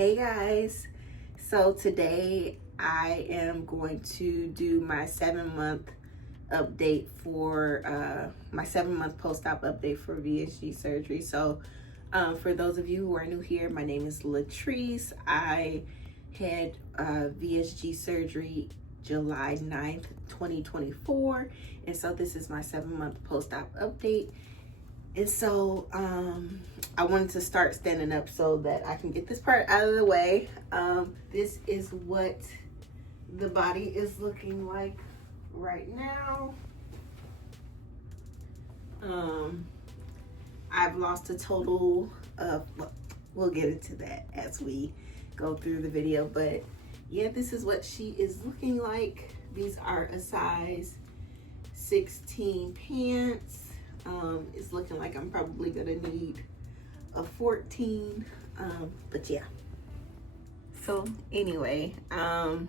Hey guys, so today I am going to do my 7-month update for my 7-month post-op update for VSG surgery. So for those of you who are new here, my name is Latrice. I had VSG surgery July 9th, 2024, and so this is my 7-month post-op update. And so I wanted to start standing up so that I can get this part out of the way. This is what the body is looking like right now. I've lost a total of, well, we'll get into that as we go through the video, but yeah, this is what she is looking like. These are a size 16 pants. It's looking like I'm probably gonna need a 14, but yeah. So anyway, I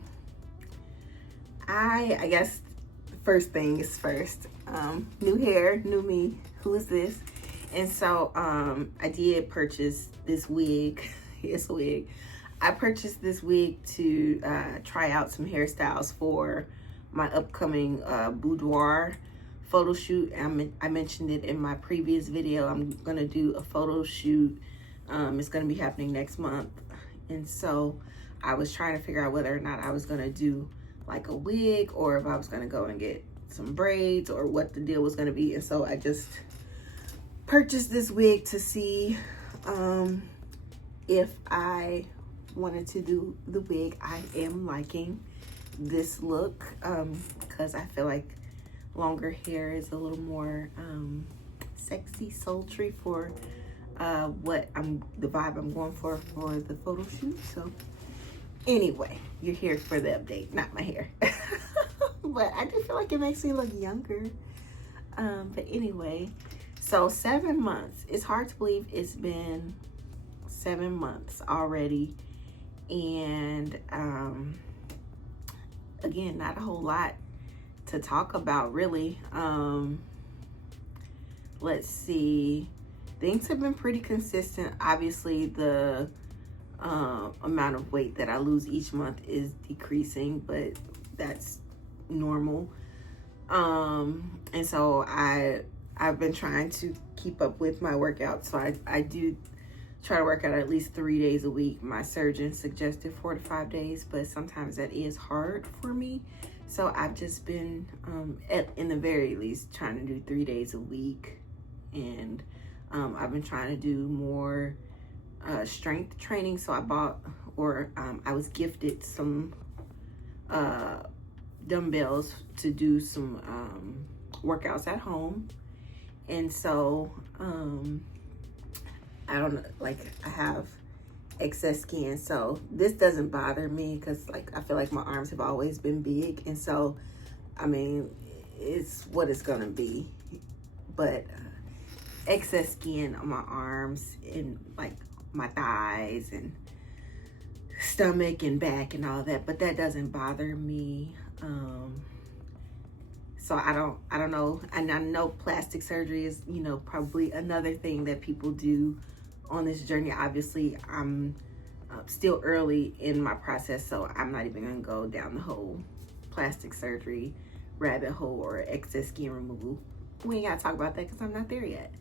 guess the first thing is first. New hair, new me. Who is this? And so I did purchase this wig. It's a wig. I purchased this wig to try out some hairstyles for my upcoming boudoir photo shoot. I mentioned it in my previous video. I'm gonna do a photo shoot. It's gonna be happening next month, and so I was trying to figure out whether or not I was gonna do like a wig or if I was gonna go and get some braids or what the deal was gonna be. And so I just purchased this wig to see if I wanted to do the wig. I am liking this look because I feel like longer hair is a little more sexy, sultry for the vibe I'm going for the photo shoot. So anyway, you're here for the update, not my hair. But I do feel like it makes me look younger. But anyway, so 7 months. It's hard to believe it's been 7 months already. And again, not a whole lot to talk about really. Let's see, things have been pretty consistent. Obviously the amount of weight that I lose each month is decreasing, but that's normal. And so I've been trying to keep up with my workouts. So I do try to work out at least 3 days a week. My surgeon suggested 4 to 5 days, but sometimes that is hard for me. So I've just been, in the very least, trying to do 3 days a week. And I've been trying to do more strength training. So I bought, I was gifted some dumbbells to do some workouts at home. And so, I don't know, like I have excess skin, so this doesn't bother me because like I feel like my arms have always been big, and so I mean it's what it's gonna be. But excess skin on my arms and like my thighs and stomach and back and all that, but that doesn't bother me. So I don't know, and I know plastic surgery is, you know, probably another thing that people do on this journey. Obviously, I'm still early in my process, so I'm not even gonna go down the whole plastic surgery rabbit hole or excess skin removal. We ain't gotta talk about that because I'm not there yet.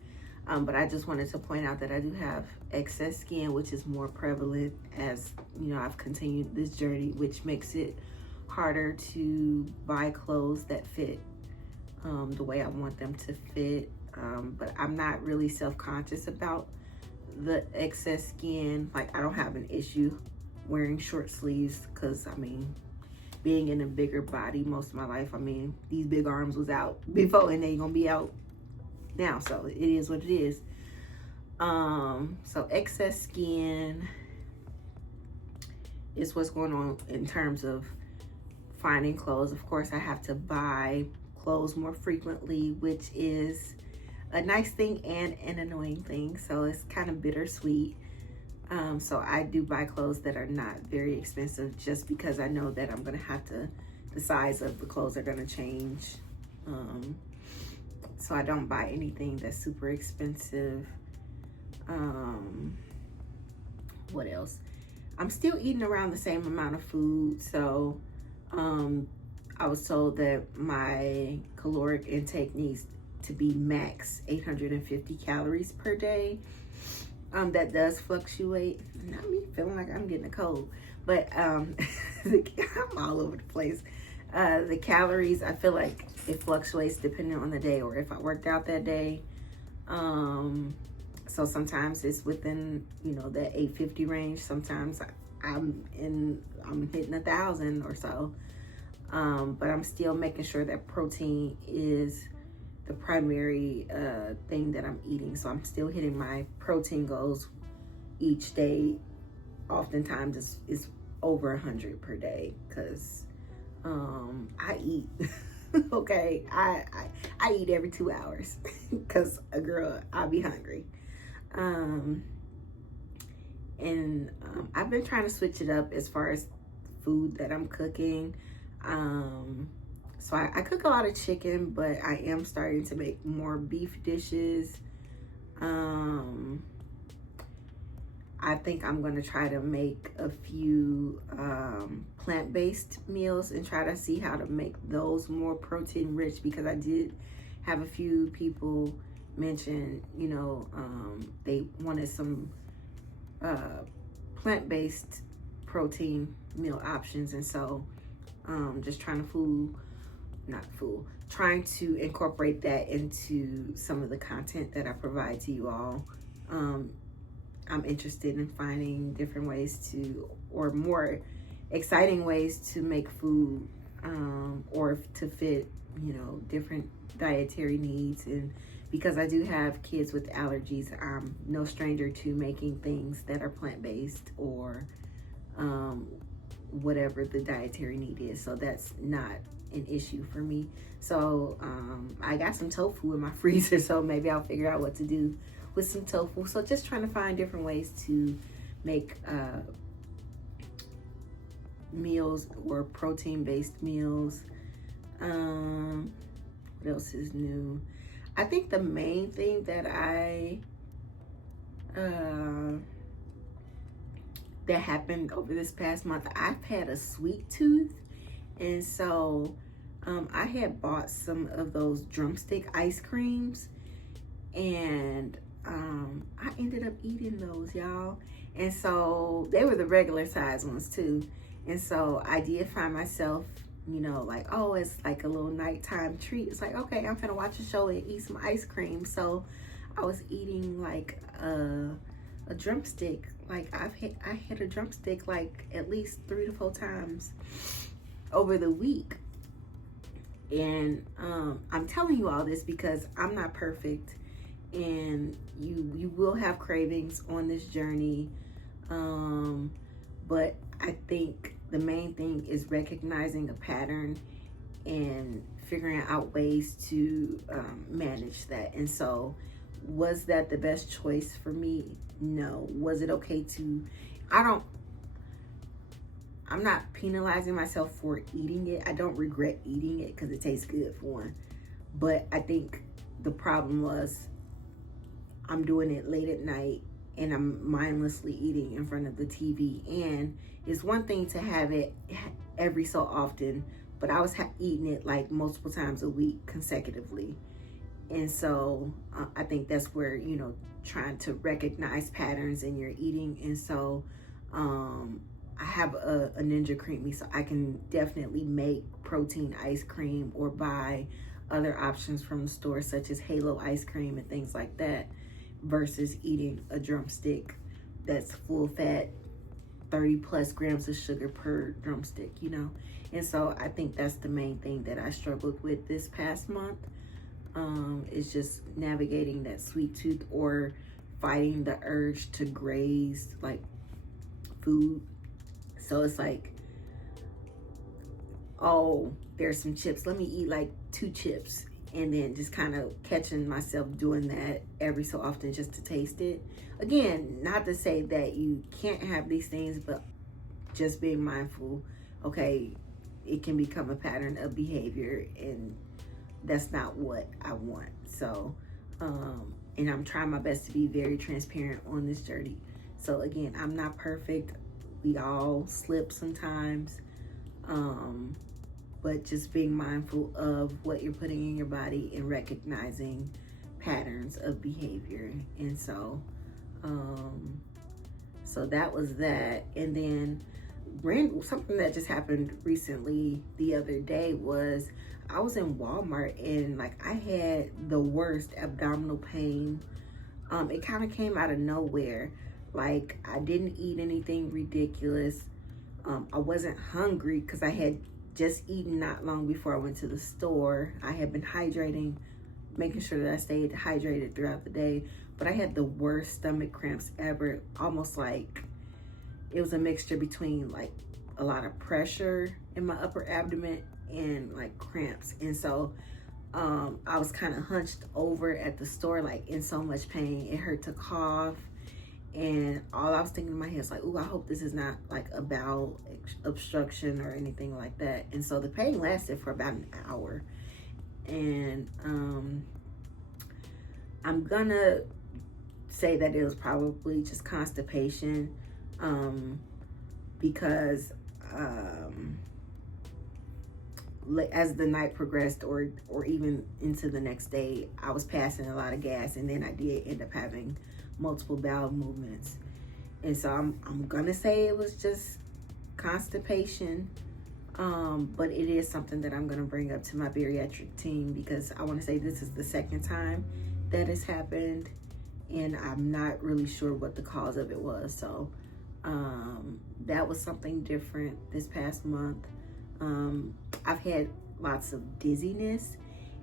But I just wanted to point out that I do have excess skin, which is more prevalent as, you know, I've continued this journey, which makes it harder to buy clothes that fit the way I want them to fit. But I'm not really self-conscious about the excess skin. Like I don't have an issue wearing short sleeves because I mean, being in a bigger body most of my life, I mean, these big arms was out before and they're gonna be out now, so it is what it is. So excess skin is what's going on in terms of finding clothes. Of course, I have to buy clothes more frequently, which is a nice thing and an annoying thing, so it's kind of bittersweet. So I do buy clothes that are not very expensive just because I know that I'm gonna have to, the size of the clothes are gonna change. So I don't buy anything that's super expensive. What else? I'm still eating around the same amount of food. So I was told that my caloric intake needs to be max 850 calories per day. That does fluctuate. Not me feeling like I'm getting a cold, but I'm all over the place. The calories, I feel like it fluctuates depending on the day or if I worked out that day. So sometimes it's within, you know, that 850 range. Sometimes I'm hitting 1,000 or so. But I'm still making sure that protein is the primary thing that I'm eating. So I'm still hitting my protein goals each day. Oftentimes it's over 100 per day because I eat. Okay, I eat every 2 hours because a girl, I'll be hungry. I've been trying to switch it up as far as food that I'm cooking. So I cook a lot of chicken, but I am starting to make more beef dishes. I think I'm going to try to make a few plant-based meals and try to see how to make those more protein rich, because I did have a few people mention, you know, they wanted some plant-based protein meal options. And so just trying to incorporate that into some of the content that I provide to you all. I'm interested in finding different ways or more exciting ways to make food, or to fit, you know, different dietary needs. And because I do have kids with allergies, I'm no stranger to making things that are plant-based or whatever the dietary need is. So that's not an issue for me. So I got some tofu in my freezer, so maybe I'll figure out what to do with some tofu. So just trying to find different ways to make meals or protein-based meals. What else is new? I think the main thing that that happened over this past month, I've had a sweet tooth, and so I had bought some of those drumstick ice creams, and I ended up eating those, y'all. And so they were the regular size ones too. And so I did find myself, you know, like, oh, it's like a little nighttime treat. It's like, okay, I'm gonna watch a show and eat some ice cream. So I was eating like a drumstick. Like I hit a drumstick like at least 3 to 4 times over the week. And I'm telling you all this because I'm not perfect, and you will have cravings on this journey. But I think the main thing is recognizing a pattern and figuring out ways to manage that. And so, was that the best choice for me? No. Was it okay to, I'm not penalizing myself for eating it. I don't regret eating it because it tastes good, for one. But I think the problem was I'm doing it late at night and I'm mindlessly eating in front of the TV. And it's one thing to have it every so often, but I was eating it like multiple times a week consecutively. And so I think that's where, you know, trying to recognize patterns in your eating. And so I have a Ninja Creamy, so I can definitely make protein ice cream or buy other options from the store, such as Halo ice cream and things like that, versus eating a drumstick that's full fat, 30 plus grams of sugar per drumstick, you know. And so I think that's the main thing that I struggled with this past month, is just navigating that sweet tooth or fighting the urge to graze like food. So it's like, oh, there's some chips, let me eat like 2 chips, and then just kind of catching myself doing that every so often just to taste it. Again, not to say that you can't have these things, but just being mindful, okay, it can become a pattern of behavior, and that's not what I want. So, and I'm trying my best to be very transparent on this journey. So again, I'm not perfect. We all slip sometimes. But just being mindful of what you're putting in your body and recognizing patterns of behavior. And so that was that. And then something that just happened recently the other day was I was in Walmart and like I had the worst abdominal pain. It kind of came out of nowhere. Like I didn't eat anything ridiculous. I wasn't hungry because I had just eaten not long before I went to the store. I had been hydrating, making sure that I stayed hydrated throughout the day. But I had the worst stomach cramps ever. Almost like it was a mixture between like a lot of pressure in my upper abdomen and like cramps. And so I was kind of hunched over at the store, like in so much pain. It hurt to cough. And all I was thinking in my head is like, ooh, I hope this is not like a bowel obstruction or anything like that. And so the pain lasted for about an hour. And I'm gonna say that it was probably just constipation, because as the night progressed or even into the next day, I was passing a lot of gas, and then I did end up having multiple bowel movements. And so I'm gonna say it was just constipation, but it is something that I'm gonna bring up to my bariatric team, because I want to say this is the second time that has happened, and I'm not really sure what the cause of it was. So that was something different this past month. I've had lots of dizziness,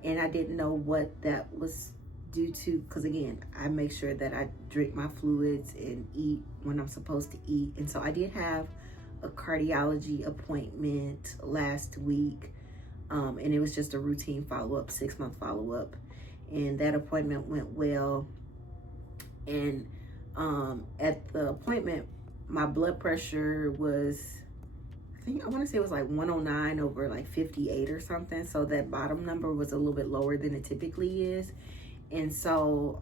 and I didn't know what that was due to, because again, I make sure that I drink my fluids and eat when I'm supposed to eat. And so I did have a cardiology appointment last week, and it was just a routine follow-up, 6-month follow-up, and that appointment went well. And at the appointment, my blood pressure was, I want to say it was like 109 over like 58 or something. So that bottom number was a little bit lower than it typically is. And so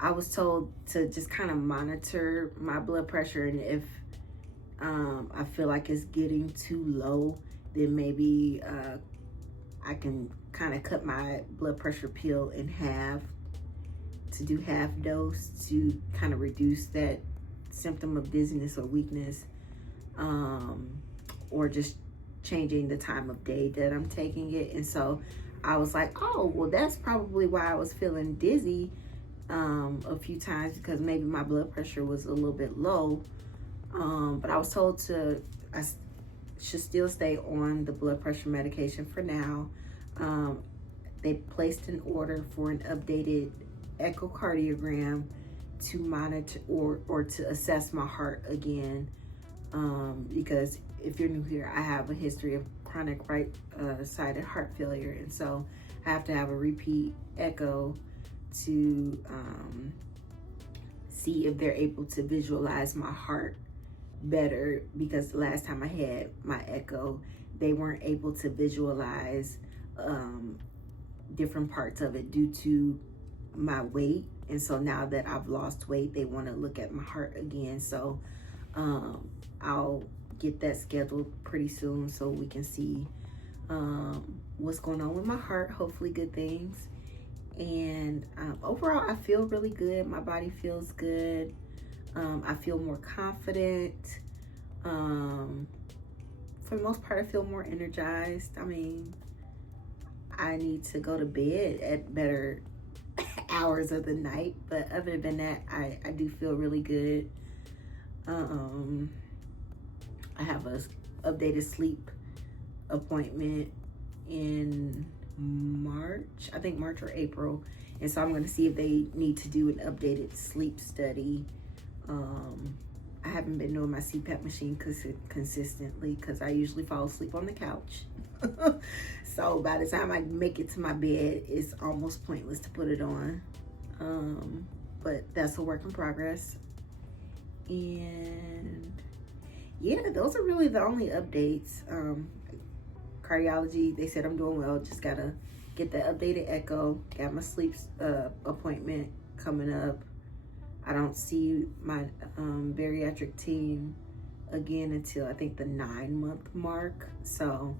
I was told to just kind of monitor my blood pressure, and if I feel like it's getting too low, then maybe I can kind of cut my blood pressure pill in half, to do half dose, to kind of reduce that symptom of dizziness or weakness, or just changing the time of day that I'm taking it. And so I was like, oh, well, that's probably why I was feeling dizzy a few times, because maybe my blood pressure was a little bit low. But I was told I should still stay on the blood pressure medication for now. They placed an order for an updated echocardiogram to monitor or to assess my heart again, because if you're new here, I have a history of chronic right-sided heart failure, and so I have to have a repeat echo to see if they're able to visualize my heart better, because the last time I had my echo, they weren't able to visualize different parts of it due to my weight. And so now that I've lost weight, they want to look at my heart again. So I'll get that scheduled pretty soon so we can see what's going on with my heart. Hopefully good things. And overall, I feel really good. My body feels good. I feel more confident. For the most part, I feel more energized. I mean, I need to go to bed at better hours of the night, but other than that, I do feel really good. I have a updated sleep appointment in March, I think March or April, and so I'm going to see if they need to do an updated sleep study. I haven't been doing my CPAP machine consistently, because I usually fall asleep on the couch. So by the time I make it to my bed, it's almost pointless to put it on. But that's a work in progress. And yeah, those are really the only updates. Cardiology, they said I'm doing well. Just gotta get the updated echo. Got my sleep appointment coming up. I don't see my bariatric team again until I think the 9-month mark. So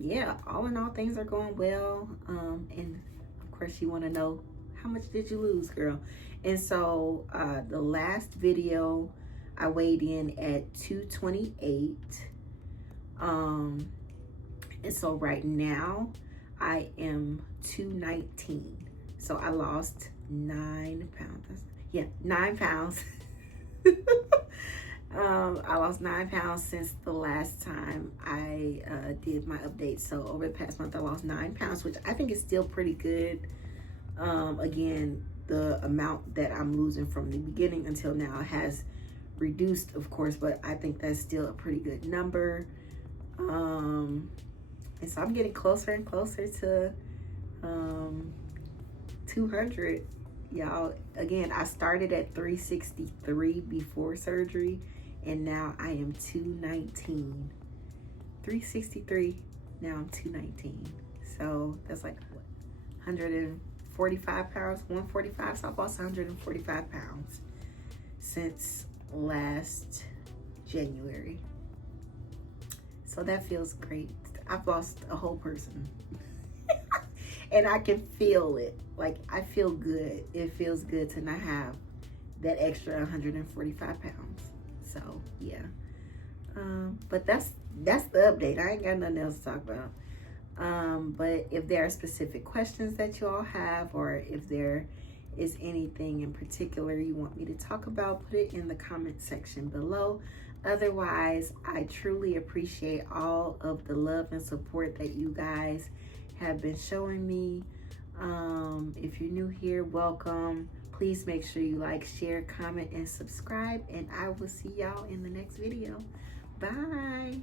yeah, all in all, things are going well. And of course you want to know, how much did you lose, girl? And so the last video I weighed in at 228. And so right now I am 219. So I lost 9 pounds. Yeah, 9 pounds. I lost 9 pounds since the last time I did my update. So over the past month, I lost 9 pounds, which I think is still pretty good. Again, the amount that I'm losing from the beginning until now has reduced, of course, but I think that's still a pretty good number. And so I'm getting closer and closer to 200. Y'all, again, I started at 363 before surgery, and now I am 219. 363, now I'm 219. So that's like what, 145 pounds, 145. So I've lost 145 pounds since last January. So that feels great. I've lost a whole person. And I can feel it. Like, I feel good. It feels good to not have that extra 145 pounds. So yeah. But that's the update. I ain't got nothing else to talk about. But if there are specific questions that you all have, or if there is anything in particular you want me to talk about, put it in the comment section below. Otherwise, I truly appreciate all of the love and support that you guys have been showing me. If you're new here, welcome. Please make sure you like, share, comment, and subscribe, and I will see y'all in the next video. Bye.